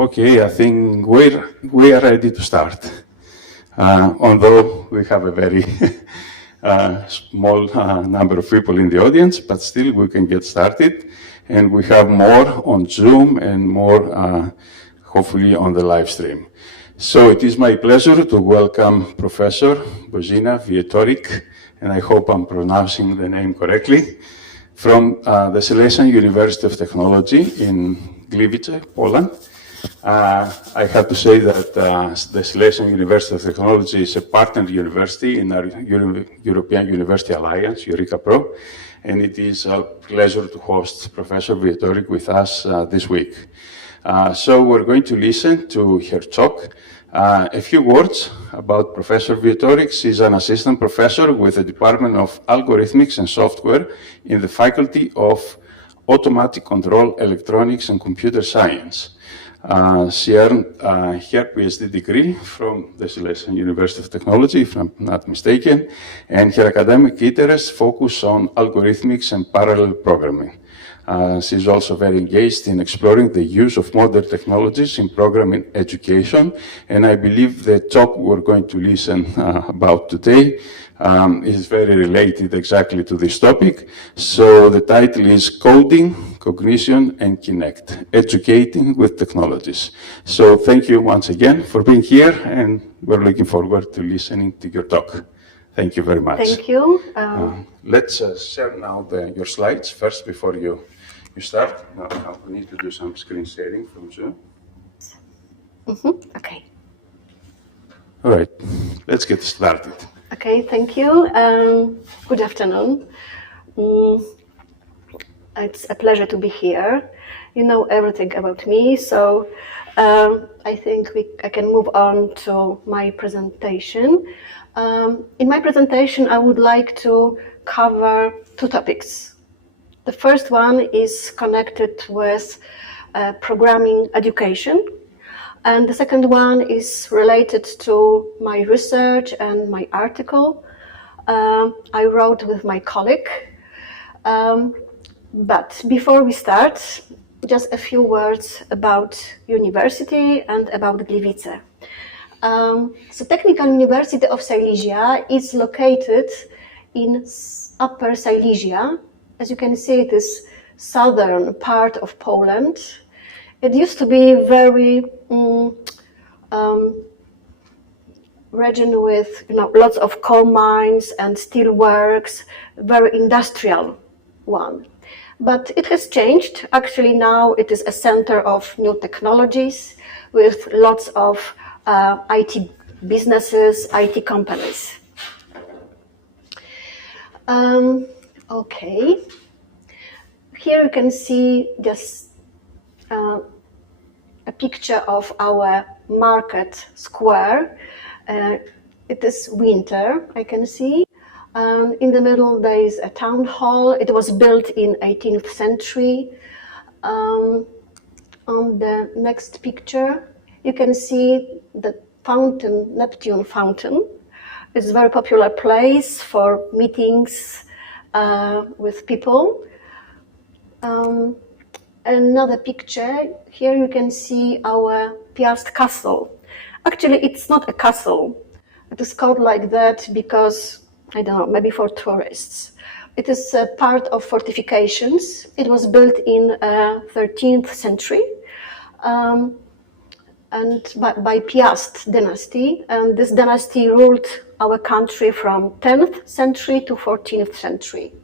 Okay, I think we are ready to start. Although we have a very small number of people in the audience, but still we can get started. And we have more on Zoom and more hopefully on the live stream. So it is my pleasure to welcome Professor Bożena Wieczorek, and I hope I'm pronouncing the name correctly, from the Silesian University of Technology in Gliwice, Poland. I have to say that the Silesian University of Technology is a partner university in our European University Alliance, EURECA-PRO, and it is a pleasure to host Professor Wieczorek with us this week. So we're going to listen to her talk. A few words about Professor Wieczorek. She's an assistant professor with the Department of Algorithmics and Software in the Faculty of Automatic Control, Electronics and Computer Science. She earned her PhD degree from the Silesian University of Technology, if I'm not mistaken, and her academic interests focus on algorithmics and parallel programming. She's also very engaged in exploring the use of modern technologies in programming education, and I believe the talk we're going to listen about today is very related exactly to this topic. So the title is Coding, Cognition and Kinect, Educating with Technologies. So thank you once again for being here, and we're looking forward to listening to your talk. Thank you very much. Thank you. Let's share now your slides first before you start. Now we need to do some screen sharing from Zoom. Okay. All right, let's get started. Okay, thank you. Good afternoon. It's a pleasure to be here. You know everything about me, so I think I can move on to my presentation. In my presentation, I would like to cover two topics. The first one is connected with programming education, and the second one is related to my research and my article I wrote with my colleague. But before we start, just a few words about university and about Gliwice. So Technical University of Silesia is located in Upper Silesia. As you can see, it is southern part of Poland. It used to be very region with lots of coal mines and steel works, very industrial one. But it has changed. Actually, now it is a center of new technologies with lots of IT businesses, IT companies. Okay. Here you can see just a picture of our market square. It is winter, I can see. In the middle there is a town hall. It was built in 18th century. On the next picture, you can see the fountain, Neptune Fountain. It's a very popular place for meetings with people. Another picture, here you can see our Piast Castle. Actually, it's not a castle. It is called like that because, I don't know, maybe for tourists. It is a part of fortifications. It was built in 13th century and by Piast dynasty. And this dynasty ruled our country from 10th century to 14th century.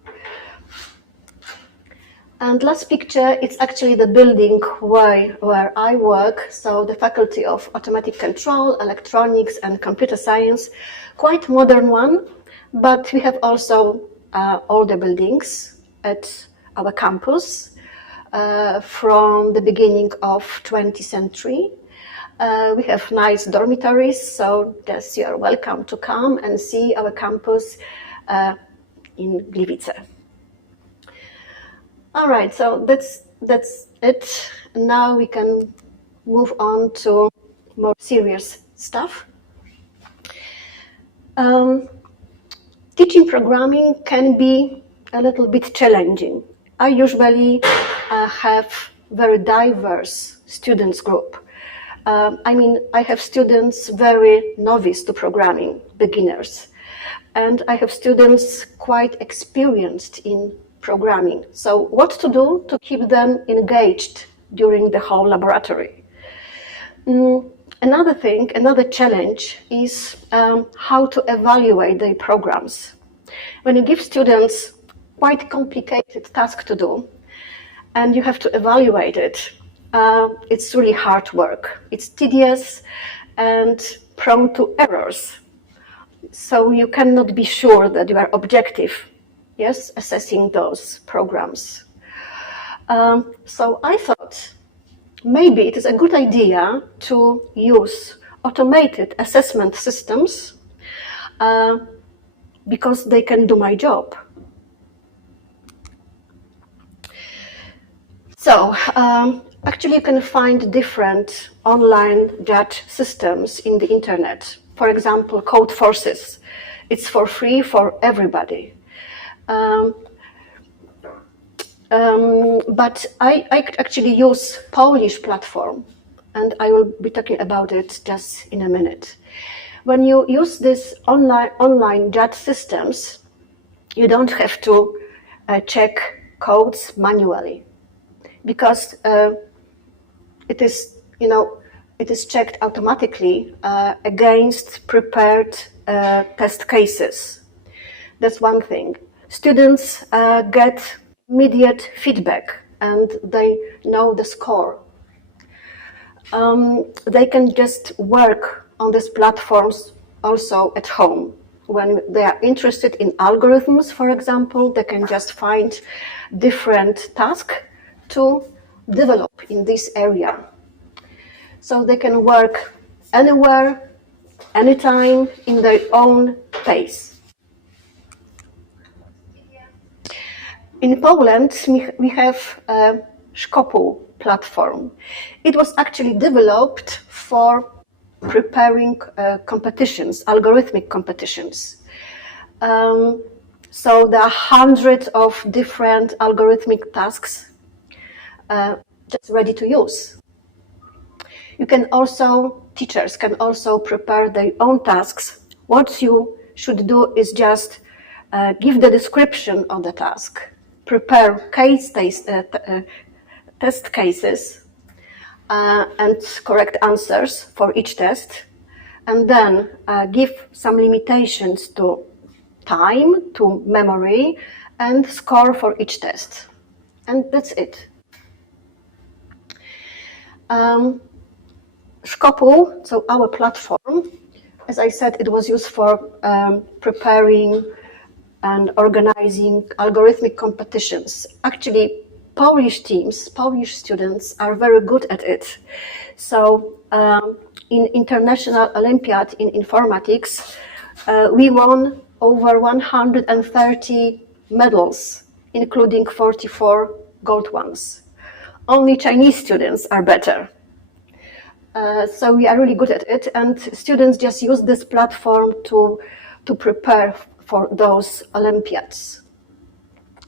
And last picture, it's actually the building where I work, so the Faculty of Automatic Control, Electronics and Computer Science, quite modern one, but we have also older buildings at our campus from the beginning of 20th century. We have nice dormitories, so yes, you're welcome to come and see our campus in Gliwice. All right, so that's it. Now we can move on to more serious stuff. Teaching programming can be a little bit challenging. I usually have very diverse students group. I mean, I have students very novice to programming, beginners, and I have students quite experienced in programming. So what to do to keep them engaged during the whole laboratory? Another thing, another challenge is how to evaluate their programs. When you give students quite complicated task to do, and you have to evaluate it, it's really hard work. It's tedious and prone to errors. So you cannot be sure that you are objective, yes, assessing those programs. So I thought maybe it is a good idea to use automated assessment systems because they can do my job. So actually you can find different online judge systems in the internet. For example, Code Forces. It's for free for everybody. But I actually use Polish platform, and I will be talking about it just in a minute. When you use these online judge systems, you don't have to check codes manually, because it is checked automatically against prepared test cases. That's one thing. Students get immediate feedback and they know the score. They can just work on these platforms also at home. When they are interested in algorithms, for example, they can just find different tasks to develop in this area. So they can work anywhere, anytime, in their own pace. In Poland, we have a Szkopu platform. It was actually developed for preparing competitions, algorithmic competitions. So there are hundreds of different algorithmic tasks just ready to use. Teachers can also prepare their own tasks. What you should do is just give the description of the task, prepare test cases and correct answers for each test, and then give some limitations to time, to memory, and score for each test. And that's it. Szkopu, so our platform, as I said, it was used for preparing and organizing algorithmic competitions. Actually, Polish teams, Polish students are very good at it. So in International Olympiad in Informatics, we won over 130 medals, including 44 gold ones. Only Chinese students are better. So we are really good at it, and students just use this platform to prepare for those Olympiads.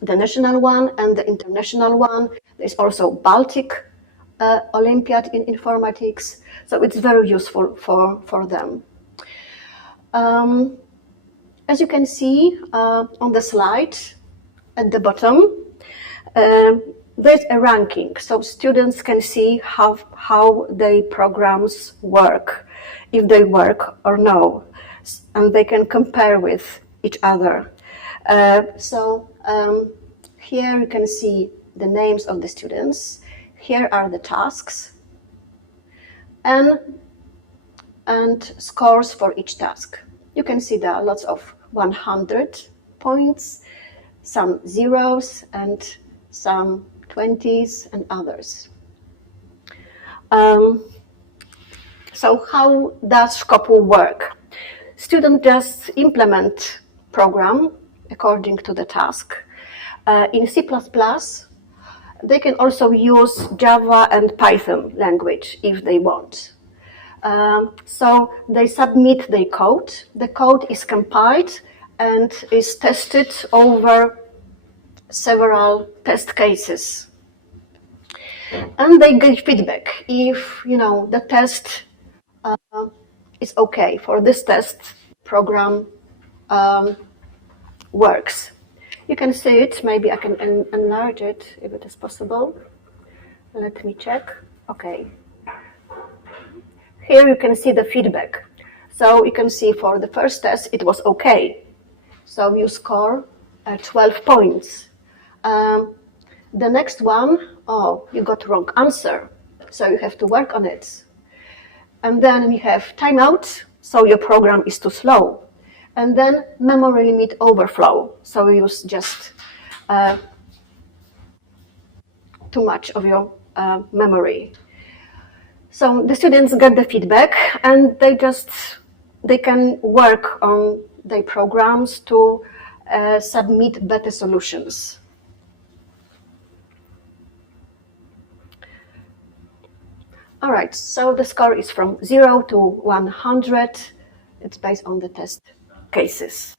The national one and the international one. There's also Baltic Olympiad in informatics, so it's very useful for them. As you can see on the slide at the bottom, there's a ranking, so students can see how their programs work, if they work or no, and they can compare with each other. Here you can see the names of the students. Here are the tasks and scores for each task. You can see there are lots of 100 points, some zeros, and some 20s and others. So how does Szkopu work? Students just implement program according to the task. In C++, they can also use Java and Python language if they want. So they submit their code. The code is compiled and is tested over several test cases. And they give feedback if, the test is okay. For this test, program works. You can see it. Maybe I can enlarge it if it is possible. Let me check. Okay. Here you can see the feedback. So you can see for the first test, it was okay. So you score 12 points. The next one, you got wrong answer. So you have to work on it. And then we have timeout. So your program is too slow. And then memory limit overflow. So you use just too much of your memory. So the students get the feedback, and they can work on their programs to submit better solutions. All right, so the score is from 0 to 100. It's based on the test cases.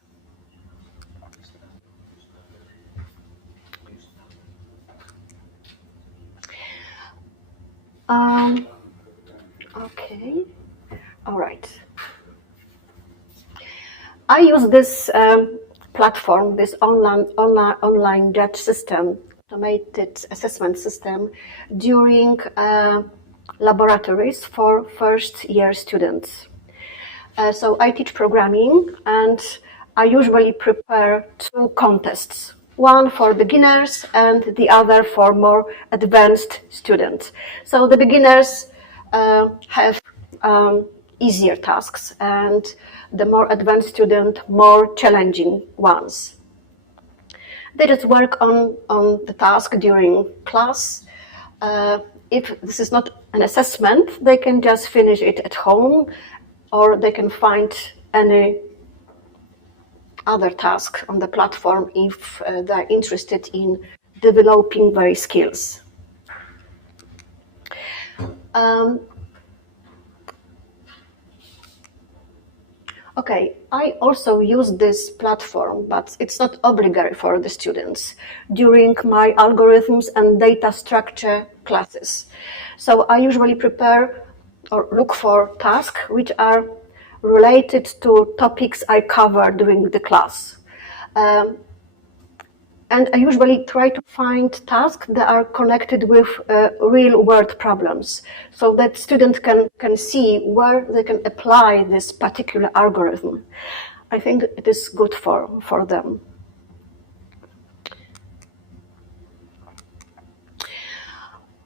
Okay, all right. I use this platform, this online judge system, automated assessment system, during laboratories for first-year students. So I teach programming, and I usually prepare 2 contests. One for beginners and the other for more advanced students. So the beginners have easier tasks, and the more advanced student, more challenging ones. They just work on the task during class. If this is not an assessment, they can just finish it at home, or they can find any other task on the platform if they're interested in developing their skills. Okay, I also use this platform, but it's not obligatory for the students during my algorithms and data structure classes. So I usually prepare or look for tasks which are related to topics I cover during the class. And I usually try to find tasks that are connected with real-world problems, so that students can see where they can apply this particular algorithm. I think it is good for them.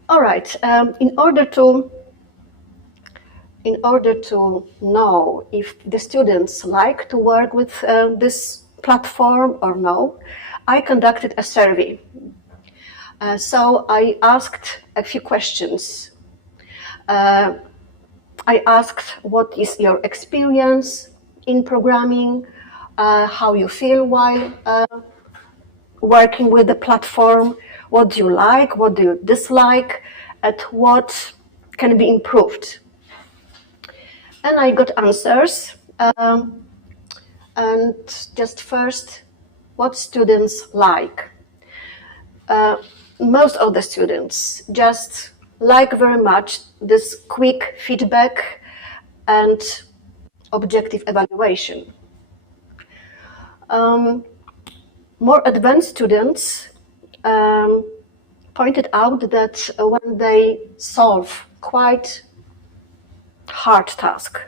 All right. In order to know if the students like to work with this platform or no, I conducted a survey. So I asked a few questions. I asked, what is your experience in programming? How you feel while working with the platform? What do you like? What do you dislike? And what can be improved? And I got answers. And just first, what students like. Most of the students just like very much this quick feedback and objective evaluation. More advanced students pointed out that when they solve quite hard task,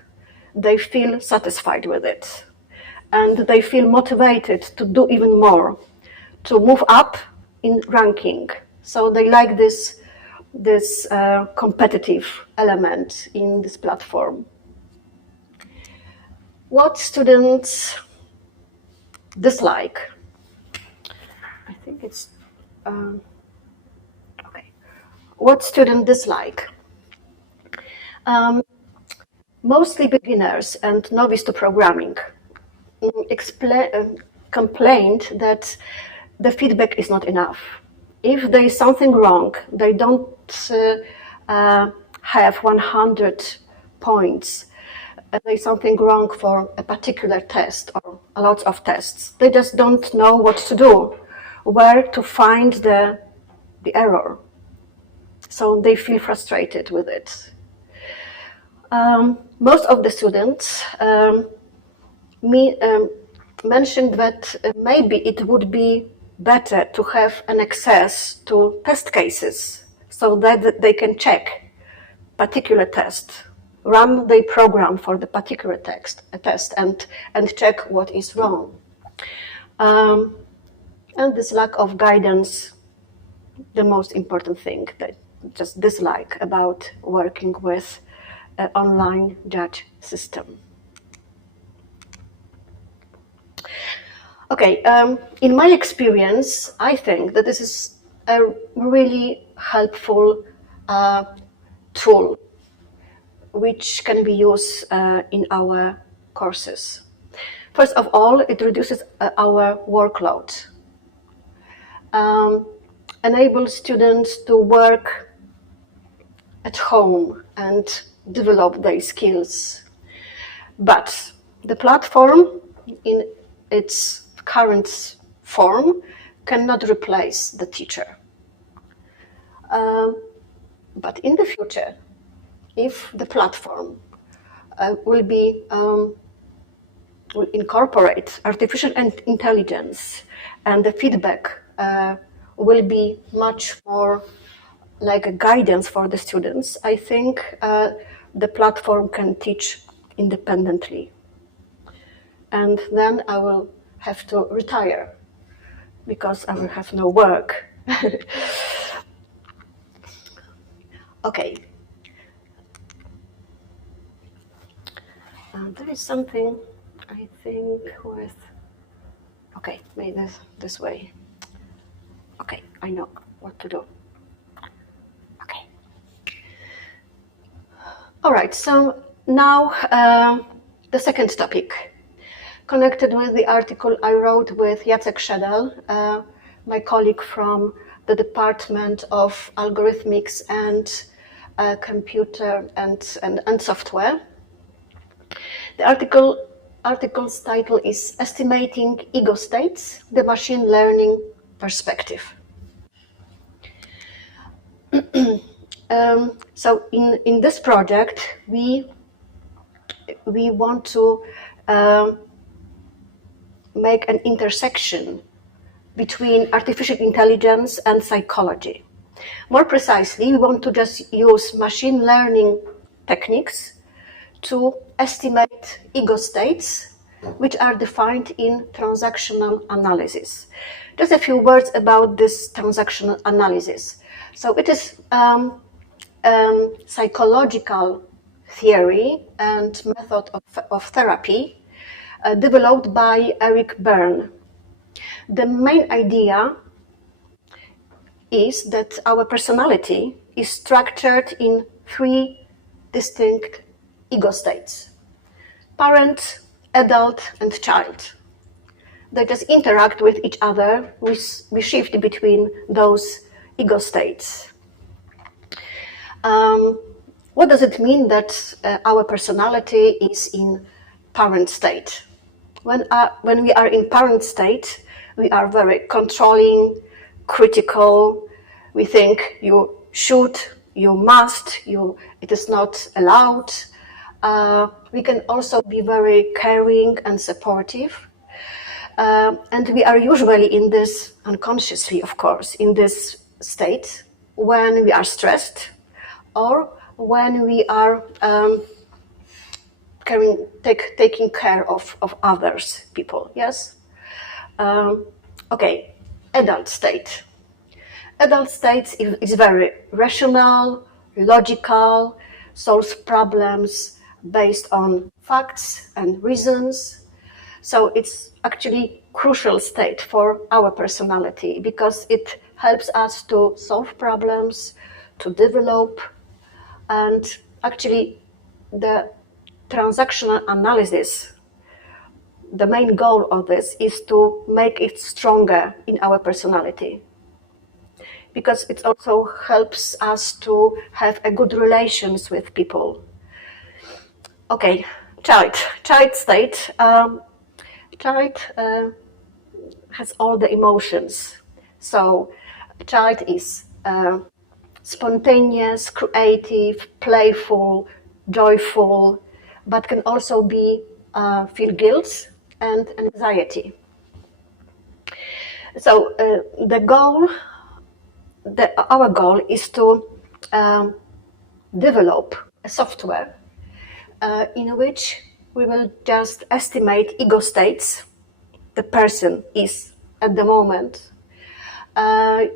they feel satisfied with it. And they feel motivated to do even more, to move up in ranking. So they like this competitive element in this platform. What students dislike? I think it's okay. What students dislike? Mostly beginners and novice to programming complained that the feedback is not enough. If there is something wrong, they don't have 100 points. There is something wrong for a particular test or a lot of tests. They just don't know what to do, where to find the error. so they feel frustrated with it. Most of the students mentioned that maybe it would be better to have an access to test cases so that they can check particular test, run the program for the particular test and check what is wrong. And this lack of guidance, the most important thing that just dislike about working with an online judge system. Okay, in my experience, I think that this is a really helpful tool which can be used in our courses. First of all, it reduces our workload, enables students to work at home and develop their skills. But the platform in its current form cannot replace the teacher. But in the future, if the platform will incorporate artificial intelligence and the feedback will be much more like a guidance for the students, I think the platform can teach independently. And then I will have to retire because I will have no work. Okay. There is something, I think, with... Okay, maybe this way. Okay, I know what to do. Okay. All right, so now the second topic, connected with the article I wrote with Jacek Szedel, my colleague from the Department of Algorithmics and Computer and Software. The article's title is Estimating Ego States, the Machine Learning Perspective. So in this project, we want to make an intersection between artificial intelligence and psychology. More precisely, we want to just use machine learning techniques to estimate ego states, which are defined in transactional analysis. Just a few words about this transactional analysis. So it is psychological theory and method of therapy developed by Eric Berne. The main idea is that our personality is structured in three distinct ego states: parent, adult, and child. They just interact with each other. We shift between those ego states. What does it mean that our personality is in parent state? When we are in parent state, we are very controlling, critical. We think you should, you must, it is not allowed. We can also be very caring and supportive. And we are usually in this, unconsciously of course, in this state when we are stressed or when we are taking care of others, people, yes? Okay, adult state. Adult state is very rational, logical, solves problems based on facts and reasons. So it's actually crucial state for our personality because it helps us to solve problems, to develop, and actually the transactional analysis, the main goal of this is to make it stronger in our personality, because it also helps us to have a good relations with people. Okay, child state. Child has all the emotions. So child is spontaneous, creative, playful, joyful, but can also be feel guilt and anxiety. So our goal is to develop a software in which we will just estimate ego states the person is at the moment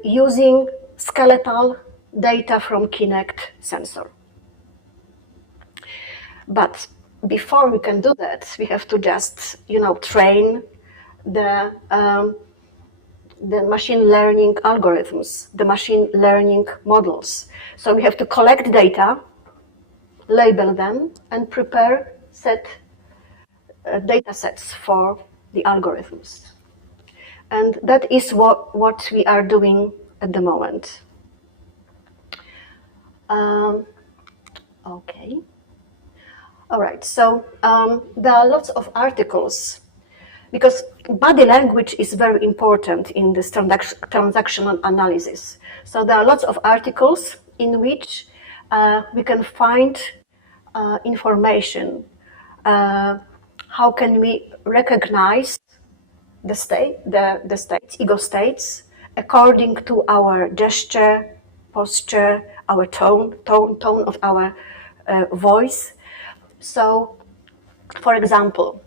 using skeletal data from Kinect sensor. But before we can do that, we have to just, train the machine learning algorithms, the machine learning models. So we have to collect data, label them, and prepare data sets for the algorithms. And that is what we are doing at the moment. Okay. All right, so there are lots of articles because body language is very important in this transactional analysis. So there are lots of articles in which we can find information. How can we recognize the states, ego states, according to our gesture, posture, our tone of our voice. So, for example,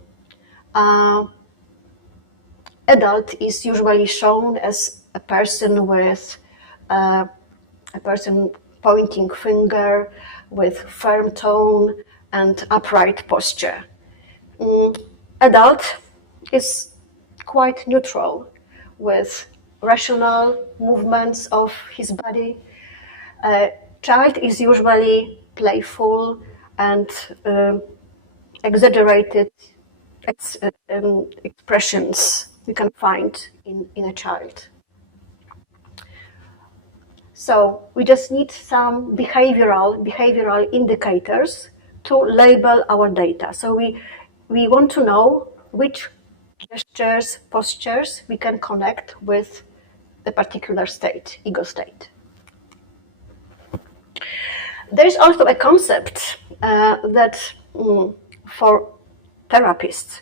adult is usually shown as a person with a person pointing finger, with firm tone and upright posture. Adult is quite neutral, with rational movements of his body. Child is usually playful and exaggerated expressions we can find in a child. So we just need some behavioral indicators to label our data. So we want to know which gestures, postures we can connect with the particular state, ego state. There is also a concept that for therapists,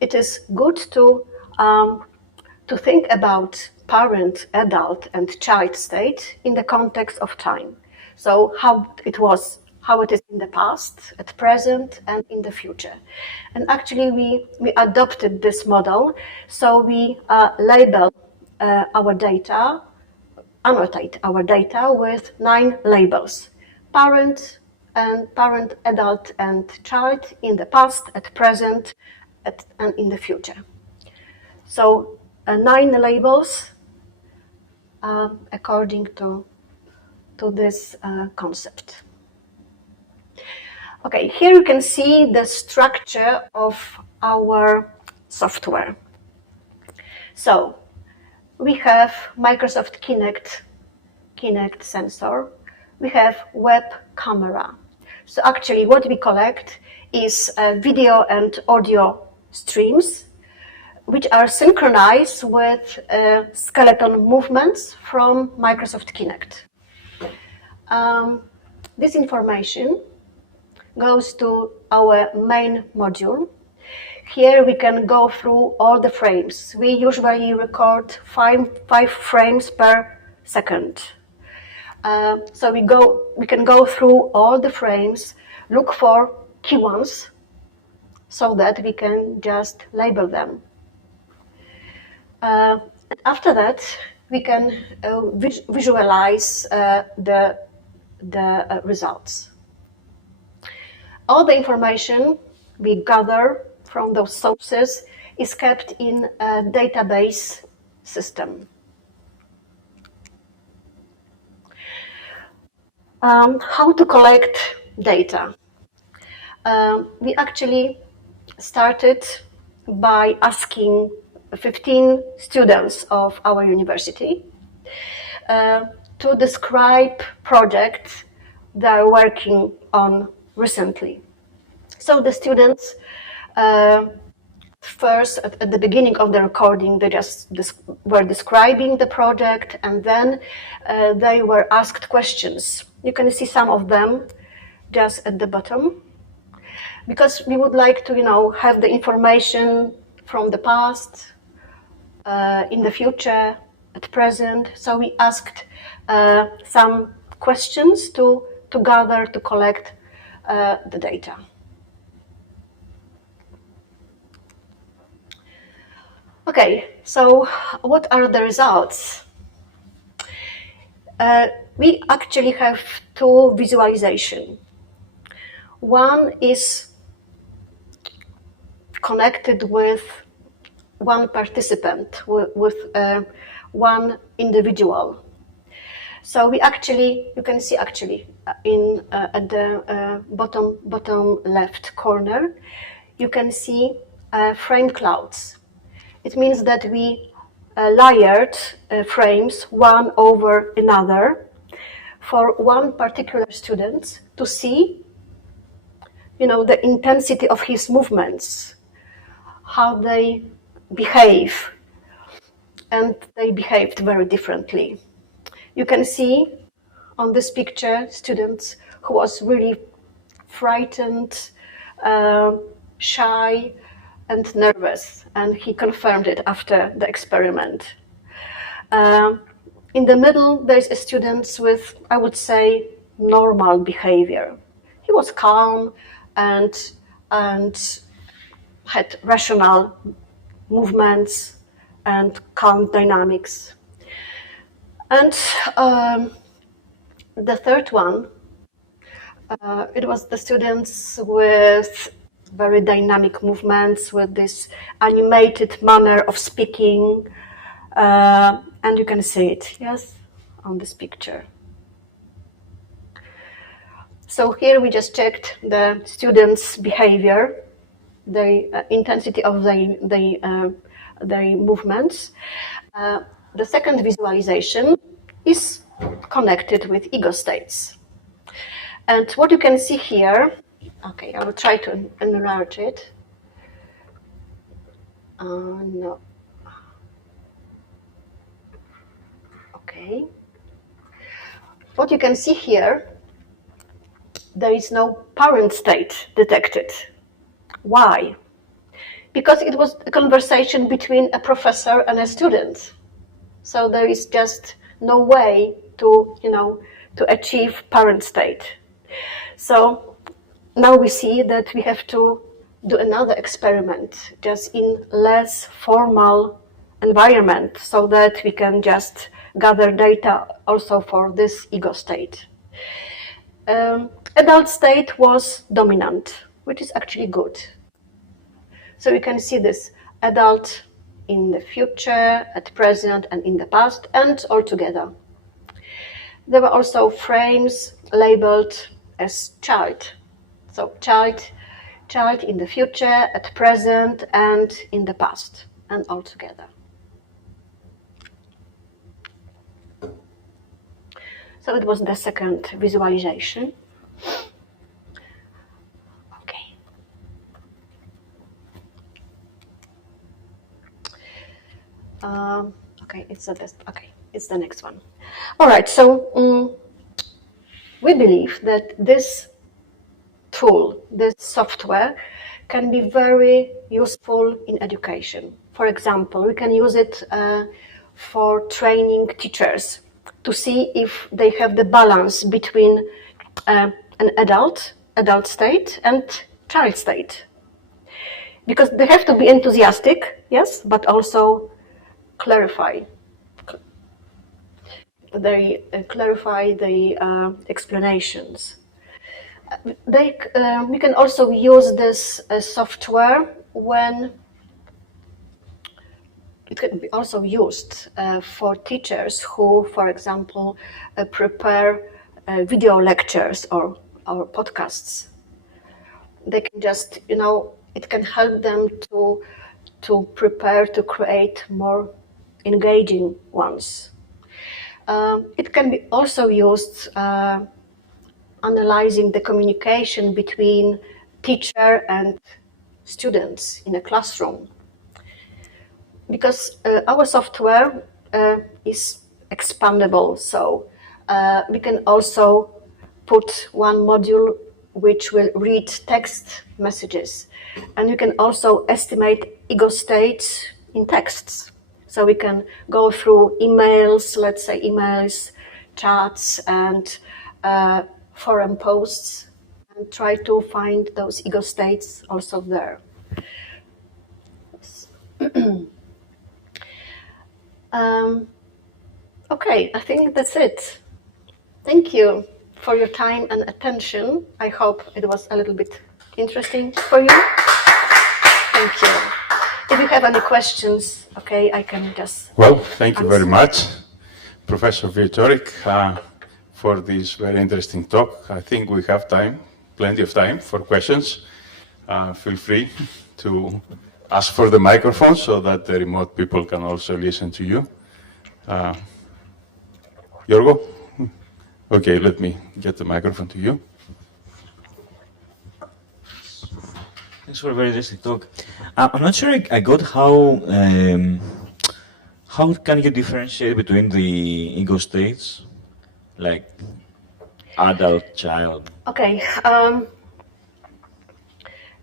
it is good to think about parent, adult, and child state in the context of time. So how it is in the past, at present, and in the future. And actually, we adopted this model. So we label our data, annotate our data with 9 labels. Parent, adult, and child in the past, at present, and in the future. So 9 labels according to this concept. Okay, here you can see the structure of our software. So we have Microsoft Kinect sensor. We have web camera. So actually what we collect is video and audio streams, which are synchronized with skeleton movements from Microsoft Kinect. This information goes to our main module. Here we can go through all the frames. We usually record 5 frames per second. So we can go through all the frames, look for key ones, so that we can just label them. After that, we can visualize the results. All the information we gather from those sources is kept in a database system. How to collect data? We actually started by asking 15 students of our university to describe projects they are working on recently. So the students first, at the beginning of the recording, they just were describing the project, and then they were asked questions. You can see some of them just at the bottom, because we would like to, have the information from the past, in the future, at present. So we asked some questions to gather, to collect the data. Okay, so what are the results? We actually have two visualizations. One is connected with one participant, with one individual. So you can see actually at the bottom left corner, you can see frame clouds. It means that we layered frames one over another for one particular student to see, the intensity of his movements, how they behave, and they behaved very differently. You can see on this picture students who was really frightened, shy, and nervous, and he confirmed it after the experiment. In the middle, there's a student with, I would say, normal behavior. He was calm and had rational movements and calm dynamics. And the third one, it was the students with very dynamic movements, with this animated manner of speaking, and you can see it, yes, on this picture. So here we just checked the students' behavior, the intensity of their movements. The second visualization is connected with ego states. And what you can see here, okay, I will try to enlarge it. No. Okay. What you can see here, there is no parent state detected. Why? Because it was a conversation between a professor and a student. So there is just no way to achieve parent state. So now we see that we have to do another experiment, just in less formal environment, so that we can just gather data also for this ego state. Adult state was dominant, which is actually good. So you can see this adult in the future, at present, and in the past, and all together. There were also frames labeled as child. So child in the future, at present, and in the past, and all together. So it was the second visualization. Okay. Okay, it's the next one. All right, so we believe that this tool, this software, can be very useful in education. For example, we can use it for training teachers to see if they have the balance between an adult state and child state. Because they have to be enthusiastic, yes, but also clarify the explanations. We can also use this software when it can be also used for teachers who, for example, prepare video lectures or podcasts. They can just, it can help them to prepare, to create more engaging ones. It can be also used analyzing the communication between teacher and students in a classroom. Because our software is expandable, so we can also put one module which will read text messages, and you can also estimate ego states in texts. So we can go through emails, let's say emails, chats, and forum posts, and try to find those ego states also there. Okay, I think that's it. Thank you for your time and attention. I hope it was a little bit interesting for you. Thank you. If you have any questions, okay, I can just... Well, thank you very much, Professor Wieczorek, for this very interesting talk. I think we have time, plenty of time for questions. Feel free to ask for the microphone so that the remote people can also listen to you. Yorgo? Okay, let me get the microphone to you. Thanks for a very interesting talk. I'm not sure I got how can you differentiate between the ego states, like adult, child? Okay.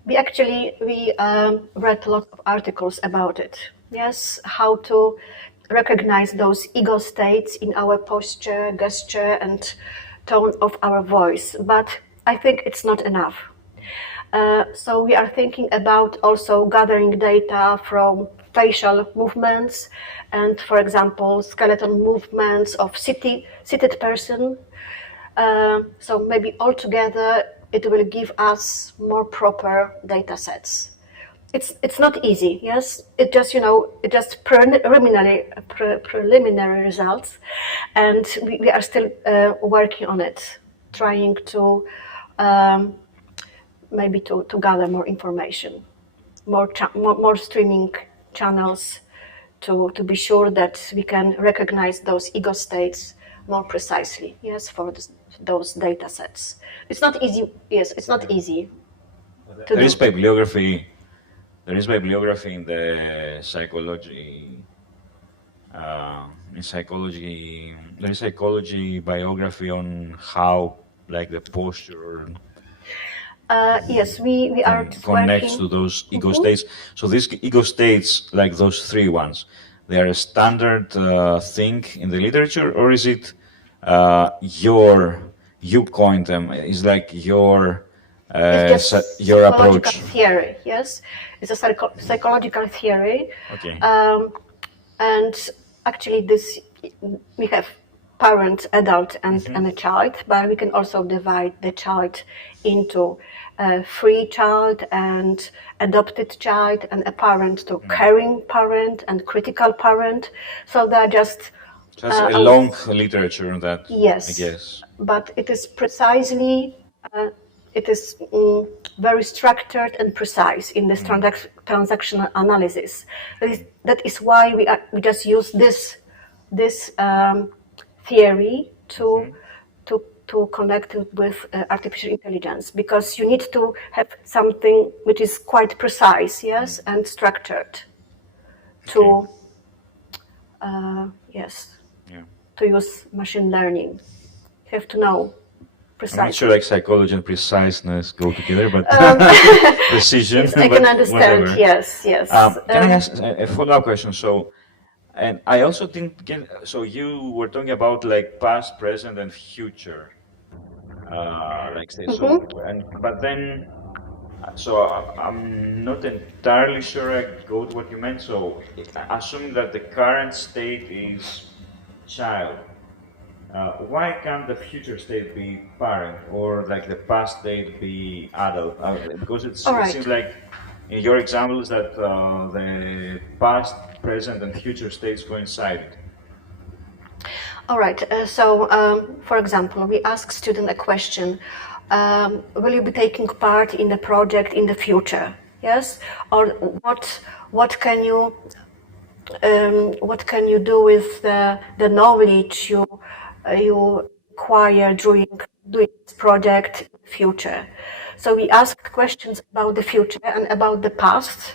We read a lot of articles about it. Yes, how to recognize those ego states in our posture, gesture, and tone of our voice. But I think it's not enough. So we are thinking about also gathering data from facial movements and, for example, skeletal movements of seated person. So maybe altogether it will give us more proper data sets. It's not easy, yes. It just preliminary results, and we are still working on it, trying to maybe to gather more information, more streaming channels, to be sure that we can recognize those ego states more precisely, yes, for those data sets. It's not easy. Yes, it's not easy. There is bibliography in the psychology. There is psychology biography on how, like, the posture. Yes, we are connects to those ego states. So these ego states, like those three ones, they are a standard thing in the literature, or is it you coined them? Is like your approach? Theory, yes, it's a psychological theory. Okay. And actually, we have parent, adult, and a child, but we can also divide the child into a free child and adopted child, and a parent to caring parent and critical parent. So they're just a long literature on that. Yes, I guess. But it is precisely. It is very structured and precise in this transactional analysis. That is why we just use this theory to connect it with artificial intelligence, because you need to have something which is quite precise, yes, and structured to to use machine learning. You have to know. Precisely. I'm not sure like psychology and preciseness go together, but precision. Yes, I can understand. Whatever. Yes. Can I ask a follow-up question? So, and I also didn't get. So you were talking about like past, present, and future, like say. So, but then, so I'm not entirely sure I got what you meant. So, assuming that the current state is child. Why can't the future state be parent, or like the past state be adult? Because it seems like in your examples that the past, present, and future states coincide. All right. So, for example, we ask student a question: will you be taking part in the project in the future? Yes. Or what can you do with the knowledge you acquire during this project in the future? So we ask questions about the future and about the past,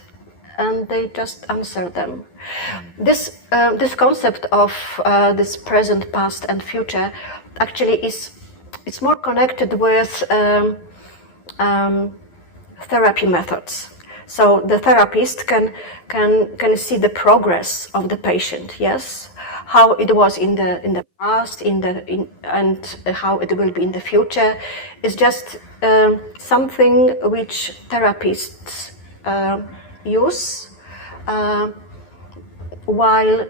and they just answer them. This concept of this present, past, and future actually it's more connected with therapy methods. So the therapist can see the progress of the patient, yes, how it was in the past, and how it will be in the future. It's just something which therapists use while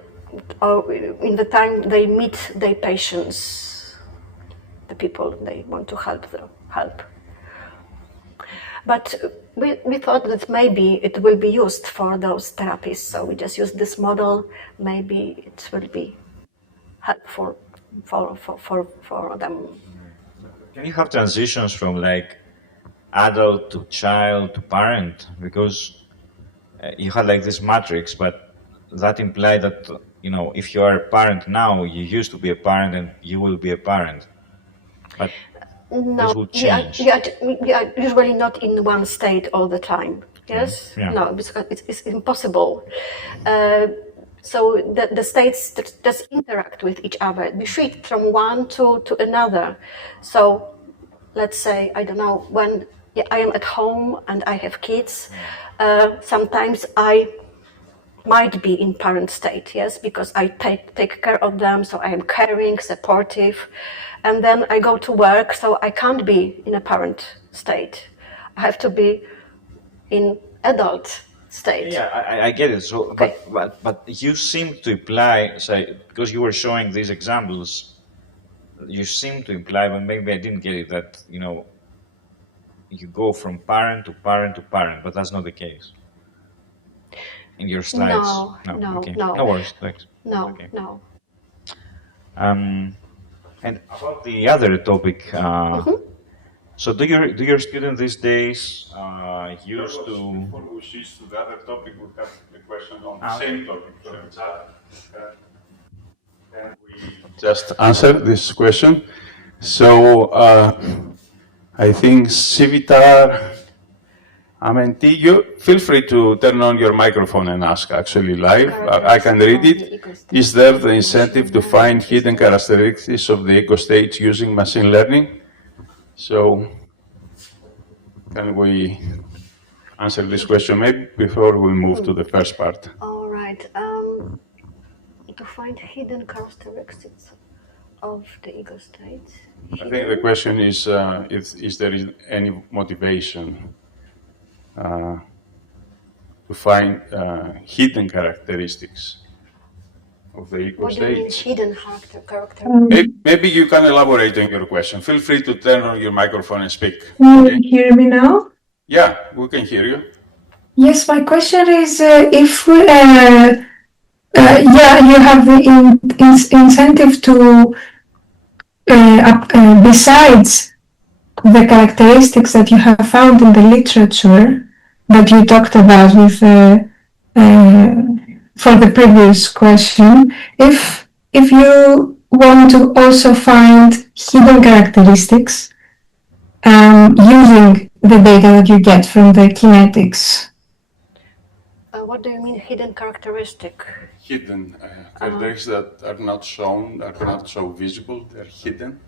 in the time they meet their patients, the people they want to help. But we thought that maybe it will be used for those therapists, so we just use this model. Maybe it will be helpful for them. Can you have transitions from like adult to child to parent? Because you had like this matrix, but that implied that, you know, if you are a parent now, you used to be a parent and you will be a parent. But no, this will change. we are usually not in one state all the time. Yes? Yeah. No, because it's impossible. So the states just interact with each other. We shift from one to another. So let's say, I don't know, when I am at home and I have kids, sometimes I might be in parent state, yes, because I take care of them, so I am caring, supportive, and then I go to work, so I can't be in a parent state. I have to be in adult state. Yeah, I get it. So, Okay. but you seem to imply, say, because you were showing these examples, you seem to imply, but maybe I didn't get it, that, you know, you go from parent to parent to parent, but that's not the case in your slides. No, Okay. no. No worries. Thanks. No, Okay. no. And about the other topic, so do your students these days used to? Before we switch to the other topic, we have a question on the same topic from the chat. Can we just answer this question? So I think Civitar Amenti, you feel free to turn on your microphone and ask actually live. I can read it. Is there the incentive to find hidden characteristics of the eco states using machine learning? So can we answer this question maybe before we move to the first part? All right. To find hidden characteristics of the ego state. I think the question is if there is any motivation to find hidden characteristics of the ego What do you mean states. hidden character? Maybe you can elaborate on your question. Feel free to turn on your microphone and speak. Can Okay? you hear me now? Yeah, we can hear you. Yes, my question is if we, you have the incentive to, besides the characteristics that you have found in the literature that you talked about with for the previous question, if you want to also find hidden characteristics using the data that you get from the kinetics. What do you mean hidden characteristic? Hidden characteristics that are not shown, are not so visible, they're hidden,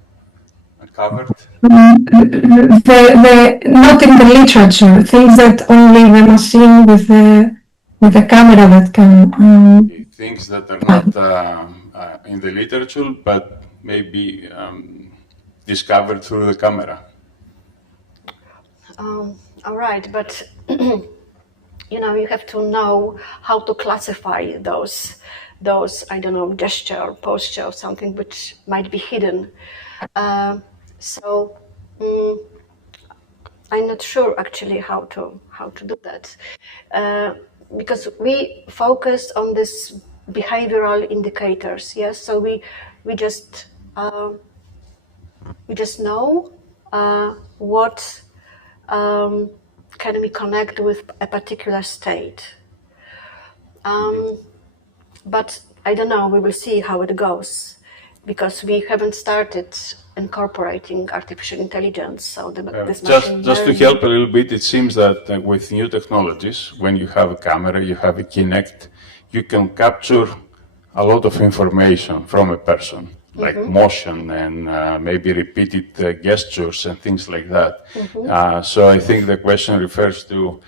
uncovered. The not in the literature, things that only the machine with the camera that can. Things that are not in the literature, but maybe discovered through the camera. All right, but you know, you have to know how to classify those I don't know, gesture or posture or something which might be hidden. So I'm not sure actually how to do that, because we focus on this behavioral indicators. Yes, so we just know what can we connect with a particular state. But I don't know, we will see how it goes. because we haven't started incorporating artificial intelligence. So this machine just to help a little bit, it seems that with new technologies, when you have a camera, you have a Kinect, you can capture a lot of information from a person, like motion and maybe repeated gestures and things like that. So I think the question refers to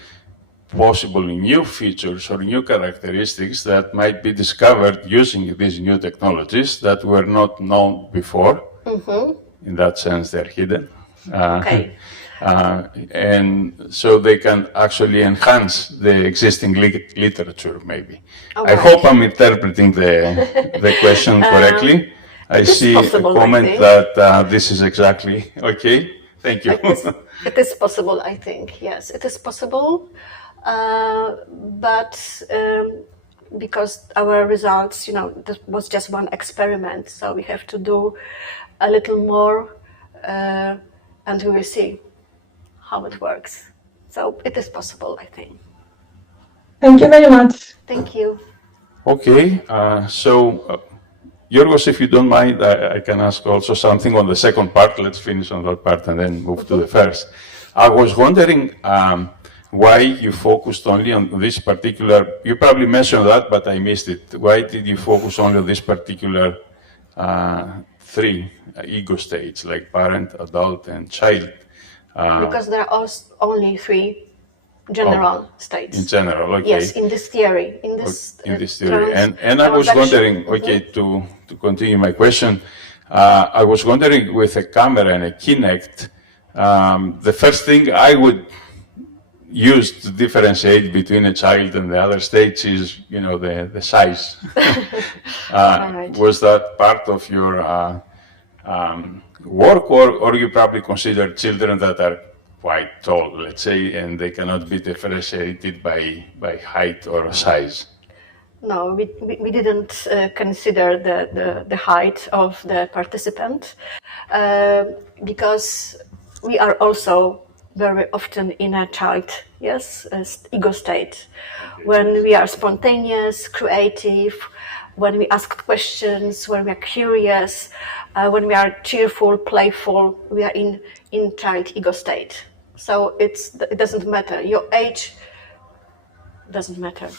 possibly new features or new characteristics that might be discovered using these new technologies that were not known before. In that sense, they're hidden. Okay. And so they can actually enhance the existing literature, maybe. All I right. hope I'm interpreting the question correctly. I see a possible, I comment think. that this is exactly okay. Thank you. It is possible, I think. Yes, it is possible. But because our results, this was just one experiment, so we have to do a little more, and we will see how it works. So it is possible, I think. Thank you very much. Thank you. Okay, Yorgos, if you don't mind, I can ask also something on the second part. Let's finish on that part and then move to the first. I was wondering why you focused only on this particular, you probably mentioned that, but I missed it. Why did you focus only on this particular three ego states, like parent, adult, and child? Because there are only three general states. In general, okay. Yes, in this theory. In this theory. And I was wondering, okay, to continue my question, I was wondering with a camera and a Kinect, the first thing I would use to differentiate between a child and the other states is, the size. Right. Was that part of your work, or you probably consider children that are quite tall, let's say, and they cannot be differentiated by height or size? No, we didn't consider the height of the participant because we are also very often in a child, ego state. When we are spontaneous, creative, when we ask questions, when we are curious, when we are cheerful, playful, we are in child ego state. So it doesn't matter. Your age doesn't matter.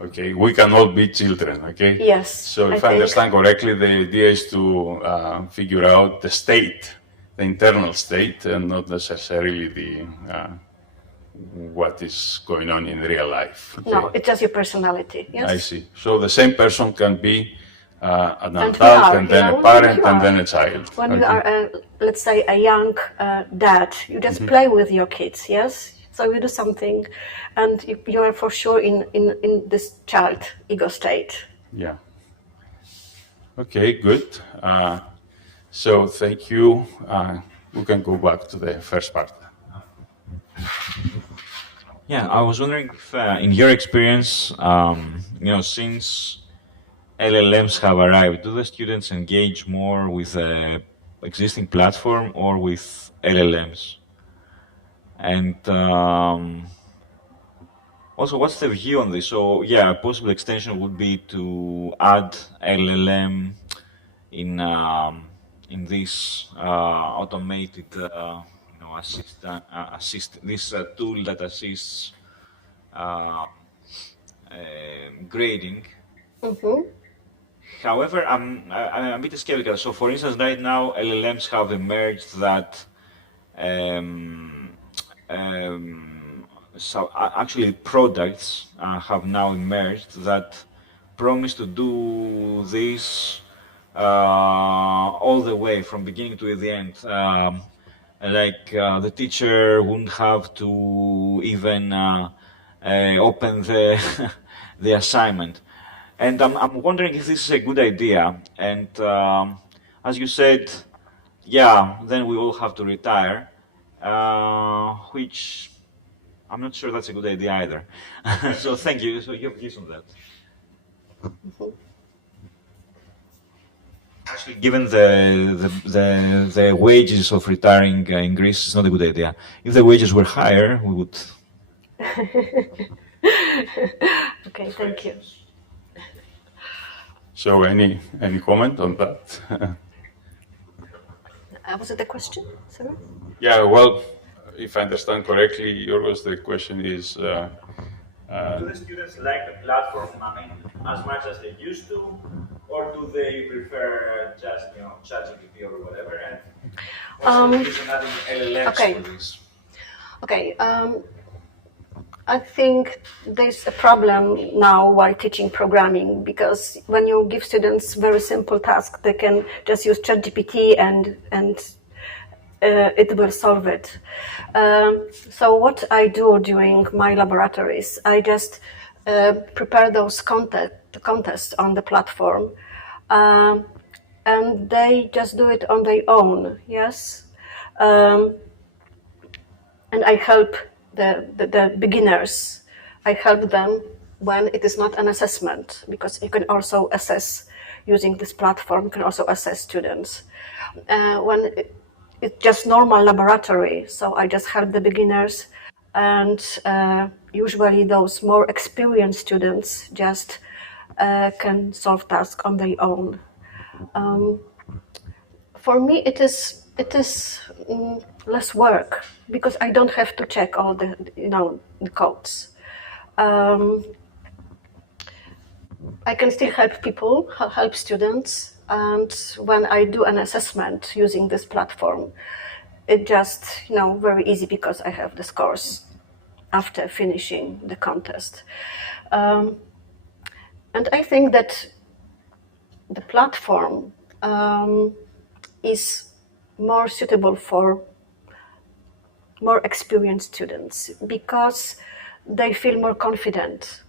Okay, we can all be children, okay? Yes. So if I understand correctly, the idea is to figure out the state, the internal state, and not necessarily the what is going on in real life. Okay? No, it's just your personality. Yes. I see. So the same person can be an And adult, and then a parent, and then a child. When you are, let's say, a young dad, you just play with your kids, yes? So you do something, and you are for sure in this child ego state. Yeah. Okay, good. So thank you. We can go back to the first part. Yeah, I was wondering if, in your experience, since LLMs have arrived, do the students engage more with the existing platform or with LLMs? And also, what's the view on this? So, yeah, a possible extension would be to add LLM in this automated, this tool that assists grading. However, I'm a bit skeptical. So, for instance, right now, LLMs have emerged that so actually products have now emerged that promise to do this all the way from beginning to the end. The teacher wouldn't have to even open the the assignment. And I'm wondering if this is a good idea. And as you said, yeah, then we all have to retire, which I'm not sure that's a good idea either. So thank you. So your views on that? Actually, given the wages of retiring in Greece, it's not a good idea. If the wages were higher, we would. Okay, thank you. So any comment on that? Was it a question? Sorry? Yeah, well, if I understand correctly, the question is, do the students like the platform, as much as they used to, or do they prefer just, ChatGPT or whatever? And what's the reason adding LLMs for this? Okay. I think there's a problem now while teaching programming, because when you give students very simple tasks, they can just use ChatGPT and it will solve it. So what I do during my laboratories, I just prepare those contests on the platform, and they just do it on their own. Yes, and I help the beginners. I help them when it is not an assessment, because you can also assess using this platform. You can also assess students when it's just normal laboratory. So I just help the beginners, and usually those more experienced students just can solve tasks on their own. For me, it is less work, because I don't have to check all the the codes. I can still help people, help students, and when I do an assessment using this platform, it just very easy, because I have the scores after finishing the contest. And I think that the platform is more suitable for more experienced students, because they feel more confident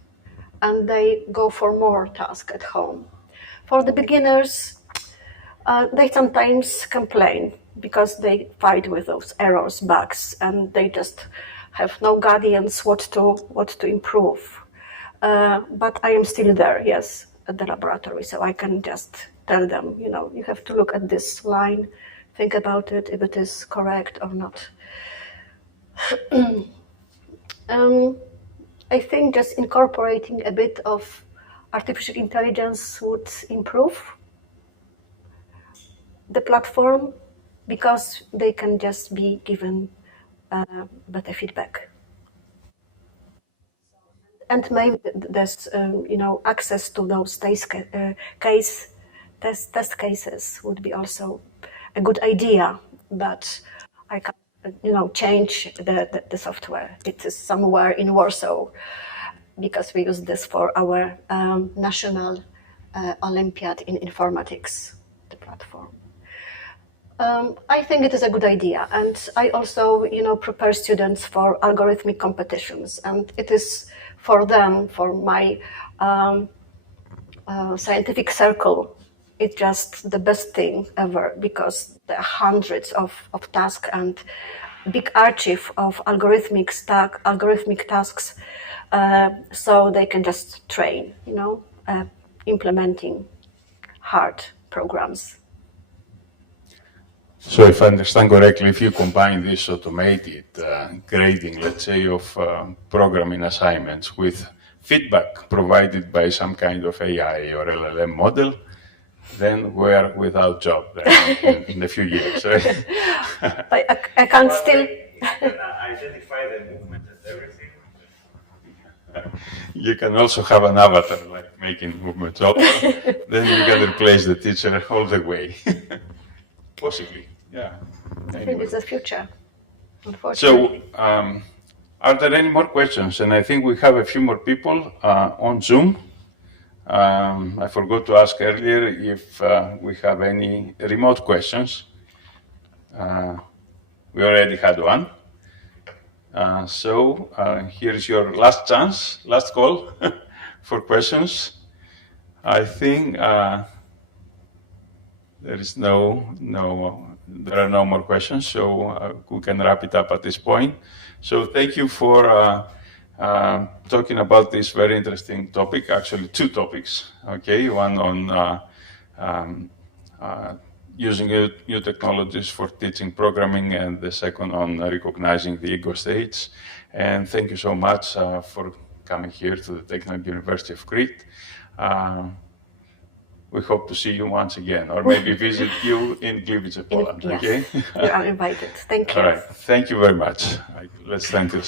and they go for more tasks at home. For the beginners, they sometimes complain because they fight with those errors, bugs, and they just have no guidance what to improve. But I am still there, yes, at the laboratory, so I can just tell them, you have to look at this line, think about it, if it is correct or not. I think just incorporating a bit of artificial intelligence would improve the platform, because they can just be given better feedback. And maybe there's access to those test cases would be also a good idea, but I can change the software. It is somewhere in Warsaw, because we use this for our national Olympiad in informatics, the platform. I think it is a good idea, and I also prepare students for algorithmic competitions, and it is for them, for my scientific circle, it's just the best thing ever, because there are hundreds of tasks and big archive of algorithmic tasks, so they can just train, implementing hard programs. So if I understand correctly, if you combine this automated grading, let's say, of programming assignments with feedback provided by some kind of AI or LLM model, then we're without job in a few years, right? I can't still... You can identify the movement and everything. You can also have an avatar, like making movements up. Then you can replace the teacher all the way. Possibly, yeah. I think it's the future, unfortunately. So, are there any more questions? And I think we have a few more people on Zoom. I forgot to ask earlier if we have any remote questions. We already had one. So here's your last chance, last call for questions. I think there are no more questions, so we can wrap it up at this point. So thank you for talking about this very interesting topic, actually two topics, okay? One on using new technologies for teaching programming, and the second on recognizing the ego states. And thank you so much for coming here to the Technical University of Crete. we hope to see you once again, or maybe visit you in Gliwice, Poland. Yes, Okay. you are invited. Thank you. All right. Thank you very much. Let's thank you.